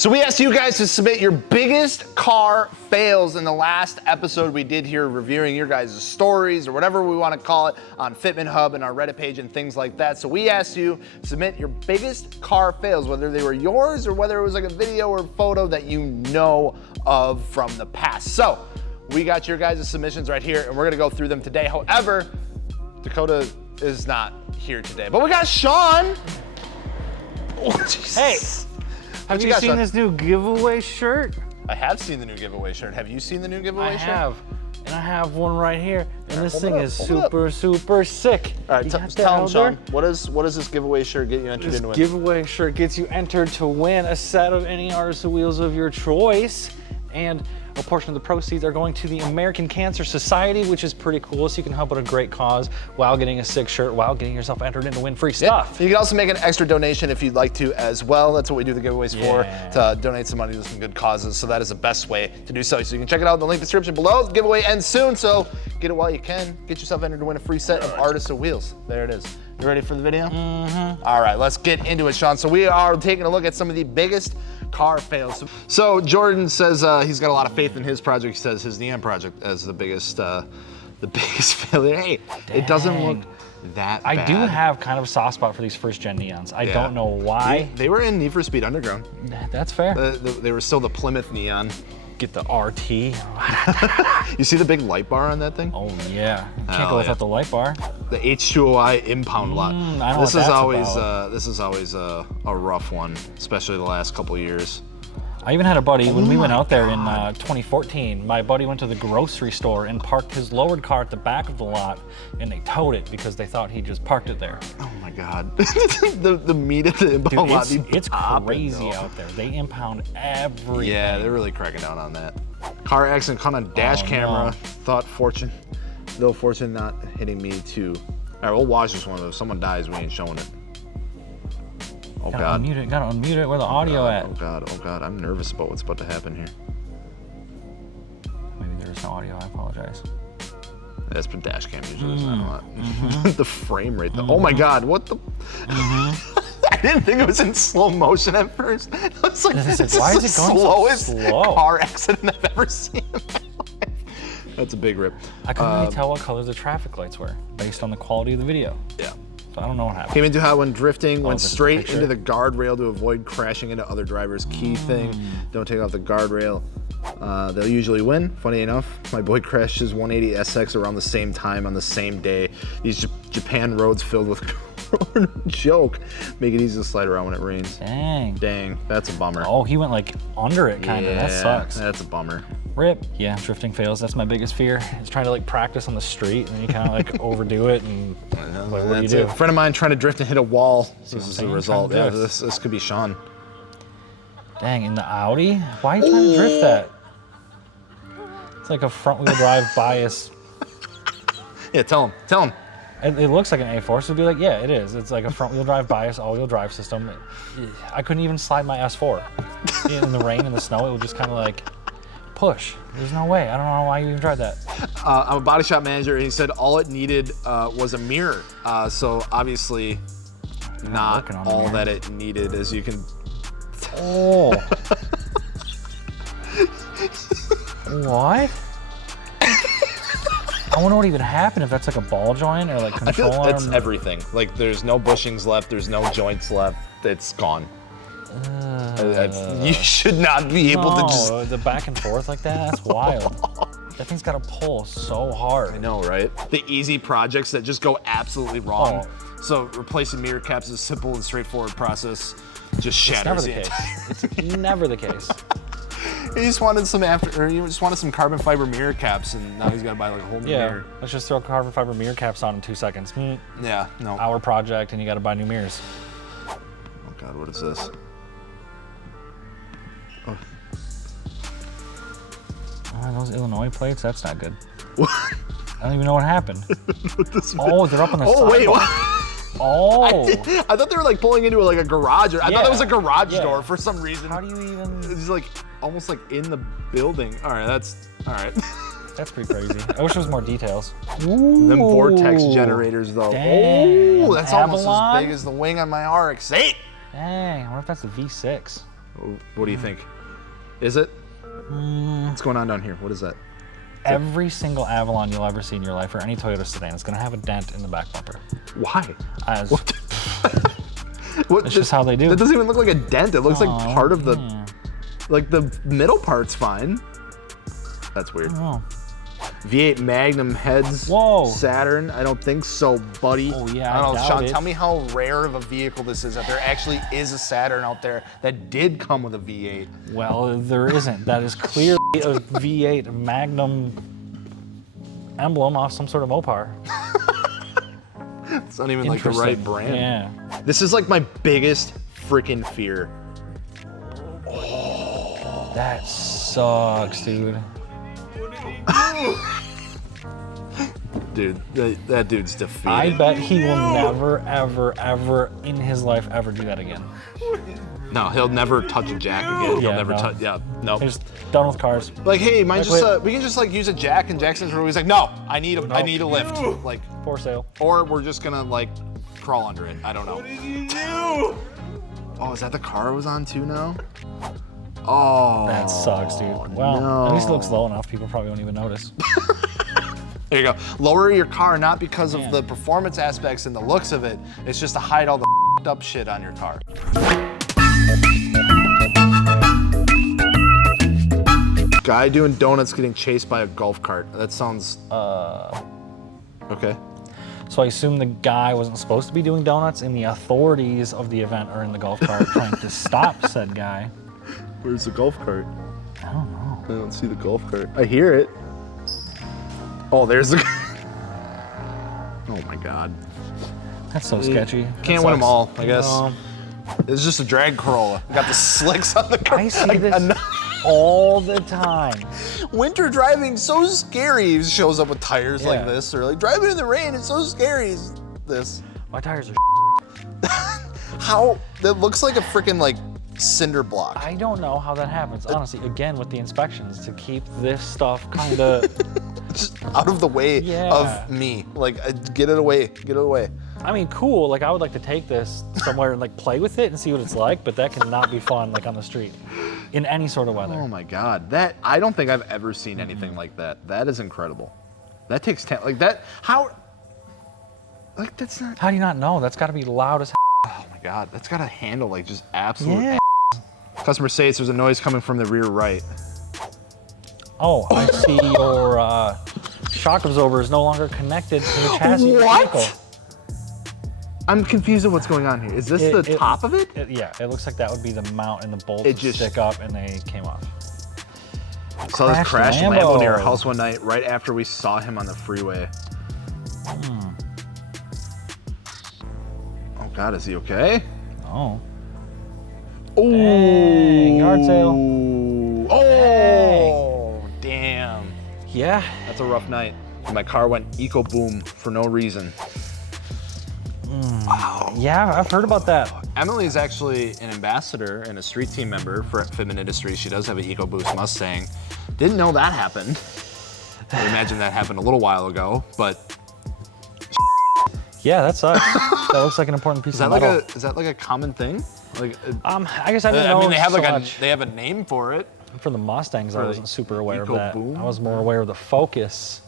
So we asked you guys to submit your biggest car fails in the last episode we did here, reviewing your guys' stories or whatever we want to call it on Fitment Hub and our Reddit page and things like that. So we asked you to submit your biggest car fails, whether they were yours or whether it was like a video or photo that you know of from the past. So we got your guys' submissions right here and we're gonna go through them today. However, Dakota is not here today, but we got Sean. Oh, Jesus. Hey. Have you seen this new giveaway shirt? I have seen the new giveaway shirt. Have you seen the new giveaway shirt? I have, and I have one right here, and this thing is super sick. All right, tell him, Sean, what does this giveaway shirt get you entered into? This giveaway shirt gets you entered to win a set of any Artist wheels of your choice, and a portion of the proceeds are going to the American Cancer Society, which is pretty cool, so you can help out a great cause while getting a sick shirt, while getting yourself entered in to win free stuff. You can also make an extra donation if you'd like to as well. That's what we do the giveaways for, to donate some money to some good causes. So that is the best way to do so. So you can check it out in the link description below. The giveaway ends soon, so get it while you can. Get yourself entered to win a free set of Artist Wheels. There it is. You ready for the video? Mm-hmm. All right, let's get into it, Sean. So we are taking a look at some of the biggest car fails. So Jordan says he's got a lot of faith in his project. He says his neon project as the biggest failure. Hey, it doesn't look that bad. I do have kind of a soft spot for these first gen neons. I don't know why. They were in Need for Speed Underground. That's fair. They were still the Plymouth neon. Get the RT. You see the big light bar on that thing? Oh yeah, can't go without the light bar. The H2OI impound lot. I know this is always a rough one, especially the last couple years. I even had a buddy, when we went out there in 2014, my buddy went to the grocery store and parked his lowered car at the back of the lot, and they towed it because they thought he just parked it there. Oh my God. the meat at the impound lot. It's crazy out there. They impound everything. Yeah, they're really cracking down on that. Car accident caught on dash camera. No. Though fortune not hitting me too. All right, we'll watch this one though. If someone dies, we ain't showing it. Oh God. Gotta unmute it. Where the audio at? Oh God, I'm nervous about what's about to happen here. Maybe there's no audio, I apologize. That's what dash cam usually is. The frame rate though. Oh my God, what the? I didn't think it was in slow motion at first. I was like, this is why is it going so slow? Car accident I've ever seen in my life. That's a big rip. I couldn't really tell what color the traffic lights were based on the quality of the video. Yeah. So I don't know what happened. Came into how when drifting, went straight into the guardrail to avoid crashing into other drivers. Key thing, don't take off the guardrail. They'll usually win. Funny enough, my boy crashed his 180 SX around the same time on the same day. These Japan roads filled with joke. Make it easy to slide around when it rains. Dang, that's a bummer. Oh, he went like under it kind of. That sucks. That's a bummer. Rip. Yeah, drifting fails. That's my biggest fear. It's trying to like practice on the street and then you kind of like overdo it and like, what do you do? A friend of mine trying to drift and hit a wall. This is the result. Yeah, this could be Sean. Dang, in the Audi? Why are you trying to drift that? It's like a front wheel drive bias. Yeah, tell him. It looks like an A4, so it'd be like, yeah, it is. It's like a front wheel drive bias, all wheel drive system. I couldn't even slide my S4. In the rain and the snow, it would just kind of like push. There's no way. I don't know why you even tried that. I'm a body shop manager, and he said all it needed was a mirror. So obviously, not all that it needed, as you can. Oh. What? I wonder what even happened, if that's like a ball joint or like control arm. That's everything. Like there's no bushings left, there's no joints left, it's gone. You should not be able to just... the back and forth like that, that's wild. That thing's gotta pull so hard. I know, right? The easy projects that just go absolutely wrong. So replacing mirror caps is a simple and straightforward process. Just shatters the case. It's never the case. He just wanted some carbon fiber mirror caps, and now he's got to buy like a whole new mirror. Let's just throw carbon fiber mirror caps on in 2 seconds. Yeah, no. Hour project, and you got to buy new mirrors. Oh God, what is this? Oh, those Illinois plates? That's not good. What? I don't even know what happened. Oh, they're up on the side. Oh, wait, what? Oh. I thought they were like pulling into like a garage. I thought that was a garage door for some reason. How do you even? It's like almost like in the building. All right, that's all right. That's pretty crazy. I wish there was more details. Ooh. Them vortex generators though. Dang, oh, that's almost as big as the wing on my RX-8. Dang, I wonder if that's the V6. What do you think? Is it? What's going on down here? What is that? Every single Avalon you'll ever see in your life, or any Toyota sedan, is going to have a dent in the back bumper. Why? As What? That's just how they do. That doesn't even look like a dent. It looks like part of the, like the middle part's fine. That's weird. Oh. V8 Magnum heads. Whoa. Saturn. I don't think so, buddy. Oh, yeah, I don't know, doubt Sean. it. Tell me how rare of a vehicle this is. That there actually is a Saturn out there that did come with a V8. Well, there isn't. That is clearly a V8 Magnum emblem off some sort of Mopar. It's not even like the right brand. Yeah. This is like my biggest freaking fear. That sucks, dude. Dude, that dude's defeated. I bet he will never, ever, ever in his life ever do that again. No, he'll never touch a jack again. He'll Yeah, never no. touch. Yeah, no. He's done with cars. Like, hey, mind Like, just we can just like use a jack, and Jackson's always like, no, I need a lift, like, For sale. or we're just gonna like crawl under it. I don't know. What did you do? Oh, is that the car I was on too now? Oh, That sucks, dude. Well, no. at least it looks low enough. People probably won't even notice. There you go. Lower your car not because of Yeah. the performance aspects and the looks of it. It's just to hide all the up shit on your car. Guy doing donuts getting chased by a golf cart. That sounds okay. So I assume the guy wasn't supposed to be doing donuts, and the authorities of the event are in the golf cart trying to stop said guy. Where's the golf cart? I don't know. I don't see the golf cart. I hear it. Oh, there's the. Oh my God. That's so sketchy. Can't That win them sucks. all, I guess. No. It's just a drag Corolla. Got the slicks on the car. I see this all the time. Winter driving so scary. He shows up with tires like Yeah. this, or like driving in the rain. It's so scary. This. My tires are How? That looks like a freaking like cinder block. I don't know how that happens, honestly. Again, with the inspections, to keep this stuff kind of... Just out of the way Yeah. of me. Like, get it away. Get it away. I mean, cool. Like, I would like to take this somewhere and like play with it and see what it's like, but that cannot be fun like on the street in any sort of weather. Oh my God. That I don't think I've ever seen anything like that. That is incredible. That takes like that. How? Like that's not. How do you not know? That's got to be loud as Oh my God. That's got a handle like just absolute. Yeah. Customer states there's a noise coming from the rear right. Oh, I see your shock absorber is no longer connected to the chassis of the What? vehicle. I'm confused at what's going on here. Is this the top of it? Yeah, it looks like that would be the mount and the bolts It just- stick up and they came off. Saw this Crashed crash Lambo near our Lambo. house one night right after we saw him on the freeway. Oh God, is he okay? Oh. Oh, Dang, yard sale. Oh, damn. Yeah. That's a rough night. My car went eco boom for no reason. Yeah, I've heard about that. Emily is actually an ambassador and a street team member for Fitment Industries. She does have an EcoBoost Mustang. Didn't know that happened. I imagine that happened a little while ago, but Yeah, that sucks. That looks like an important piece is that of like metal. is that like a common thing? Like, I guess I didn't know they have so like much. they have a name for it. For the Mustangs, I For wasn't super aware of Eco that. Boom? I was more aware of the Focus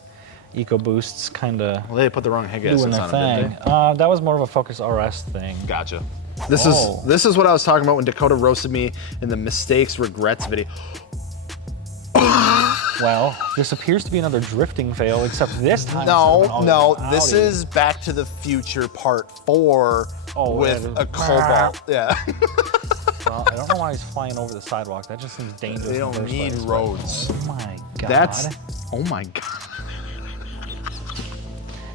EcoBoosts kind of Well, they put the wrong head doing gaskets their on it, didn't thing. they? That was more of a Focus RS thing. Gotcha. This Oh. is what I was talking about when Dakota roasted me in the mistakes regrets video. Well, this appears to be another drifting fail, except this time. instead of an No, Audi. this is Back to the Future Part 4 Oh, with yeah, a Cobalt. Yeah. Well, I don't know why he's flying over the sidewalk. That just seems dangerous. They in don't the first need place, but- roads. Oh my god. That's, oh my God.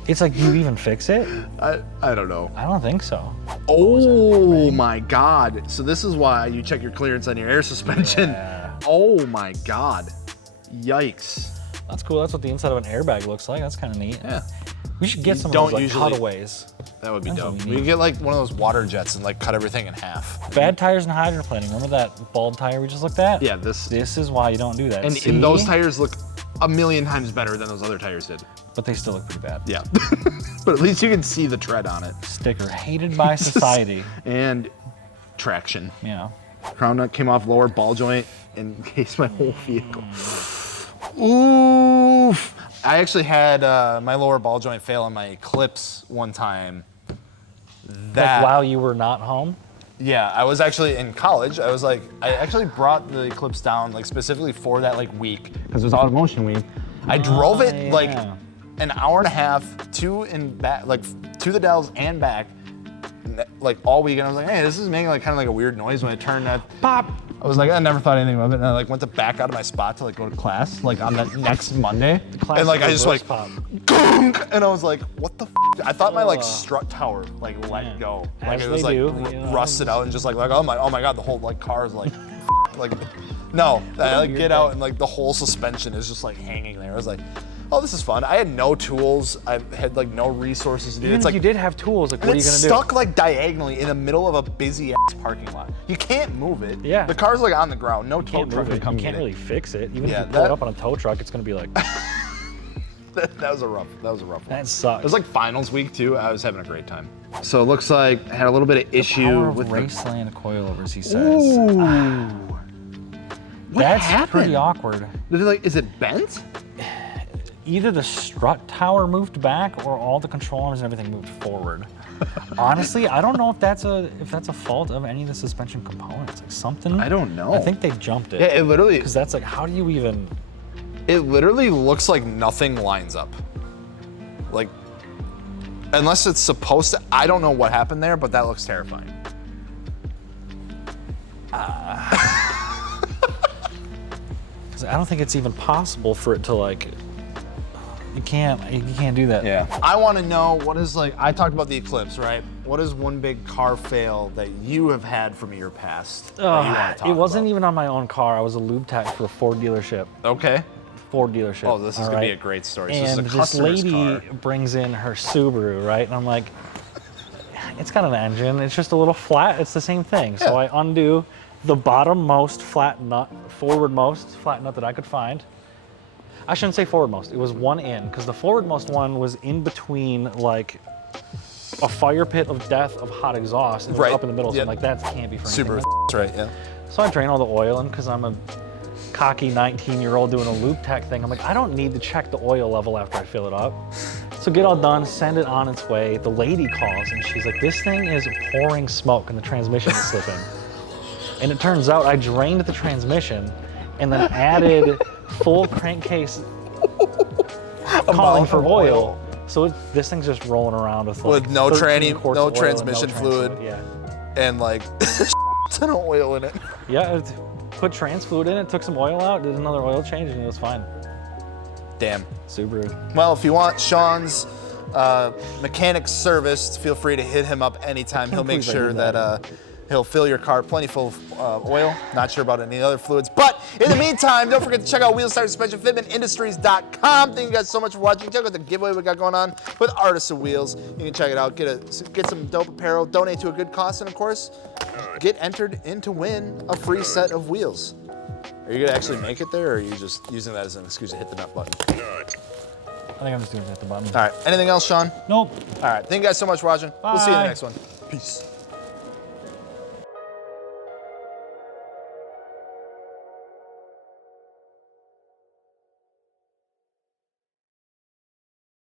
It's like, you even fix it? I don't know. I don't think so. Oh my God. So this is why you check your clearance on your air suspension. Yeah. Oh my God. Yikes. That's cool. That's what the inside of an airbag looks like. That's kind of neat. Yeah. We should get You some don't of those like usually- cutaways. That would be That's what dope. we We need. could get like one of those water jets and like cut everything in half. Bad tires and hydroplaning. Remember that bald tire we just looked at? Yeah, this This is why you don't do that. and those See? tires look a million times better than those other tires did. But they still look pretty bad. Yeah. But at least you can see the tread on it. Sticker hated by society. And traction. Yeah. Crown nut came off lower ball joint and encased my whole vehicle. Oof. I actually had my lower ball joint fail on my Eclipse one time. Like while you were not home? Yeah, I was actually in college. I actually brought the Eclipse down like specifically for that like week because it was Auto Motion week. I drove it like an hour and a half to and back, like to the Dells and back, like all weekend. I was like, hey, this is making like kind of like a weird noise when I turned that pop. I was like, I never thought anything of it. And I like went to back out of my spot to like go to class, like on the next Monday. And like I just like, gunk, and I was like, what the f? I thought my like strut tower like let go. Like it was like rusted out and just like oh my god, the whole like car is like like no. I like get out and like the whole suspension is just like hanging there. I was like, oh, this is fun. I had no tools. I had like no resources to do. Even It's if like you did have tools, like what are you gonna do? Stuck like diagonally in the middle of a busy ass parking lot. You can't move it. Yeah. The car's like on the ground. No tow truck can come You get can't it. really fix it. Even if you pull it up on a tow truck, it's gonna be like. That was a rough one. That sucks. It was like finals week too. I was having a great time. So it looks like I had a little bit of issue with Raceland coilovers, he says. Ooh. That's happened? pretty awkward. Is it bent? Either the strut tower moved back or all the control arms and everything moved forward. Honestly, I don't know if that's a fault of any of the suspension components. Like something. I don't know. I think they jumped it. Yeah, it literally. Because that's like, how do you even? It literally looks like nothing lines up. Like, unless it's supposed to. I don't know what happened there, but that looks terrifying. Because I don't think it's even possible for it to like. You can't do that. Yeah. I want to know what is like. I talked about the Eclipse, right? What is one big car fail that you have had from your past? That you want to talk It wasn't about? even on my own car. I was a lube tech for a Ford dealership. Okay. Ford dealership. Oh, this is gonna be a great story. So And this is a customer's lady car. brings in her Subaru, right? And I'm like, it's got an engine. It's just a little flat. It's the same thing. So I undo the bottommost flat nut, forwardmost flat nut that I could find. I shouldn't say forwardmost. It was one in, because the forwardmost one was in between like a fire pit of death of hot exhaust, and it was up in the middle. So I'm like, that can't be for anything. Super. Right. Yeah. So I drain all the oil in because I'm a cocky 19-year-old doing a lube tech thing. I'm like, I don't need to check the oil level after I fill it up. So get all done, send it on its way. The lady calls and she's like, this thing is pouring smoke and the transmission is slipping. And it turns out I drained the transmission and then added full crankcase calling for oil. So this thing's just rolling around with like no 13 quarts of oil transmission and fluid. Yeah. And like ton of oil in it. Yeah, put trans fluid in it, took some oil out, did another oil change, and it was fine. Damn. Subaru. Well, if you want Sean's mechanic service, feel free to hit him up anytime. He'll make sure that he'll fill your car plenty full of oil. Not sure about any other fluids. But in the meantime, don't forget to check out Wheels Tire Suspension, FitmentIndustries.com. Thank you guys so much for watching. Check out the giveaway we got going on with Artists of Wheels. You can check it out, get some dope apparel, donate to a good cause, and of course, get entered in to win a free set of wheels. Are you gonna actually make it there, or are you just using that as an excuse to hit the nut button? I think I'm just doing it at the bottom. All right, anything else, Sean? Nope. All right, thank you guys so much for watching. We'll see you in the next one. Peace.